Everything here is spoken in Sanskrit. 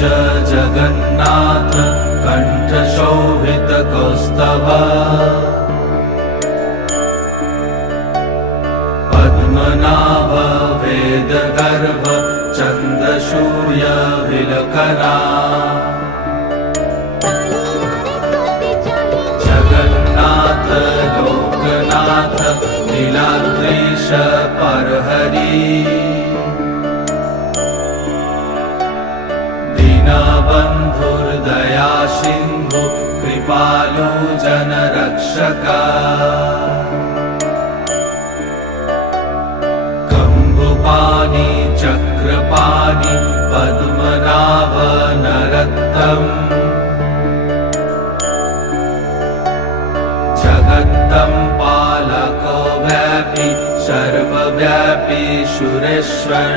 जगन्नाथ कण्ठशोभितकौस्तभ पद्मनाभ वेदगर्भ चन्द्रसूर्यविलकना जगन्नाथ लोकनाथ नीलाद्रीश परहरि दीनबन्धुर्दया सिन्धु कृपालु जनरक्षका कम्बुपाणि चक्रपाणि पद्मनाभ नरोत्तम जगत्तं पालको व्यापी सर्वव्यापी सुरेश्वर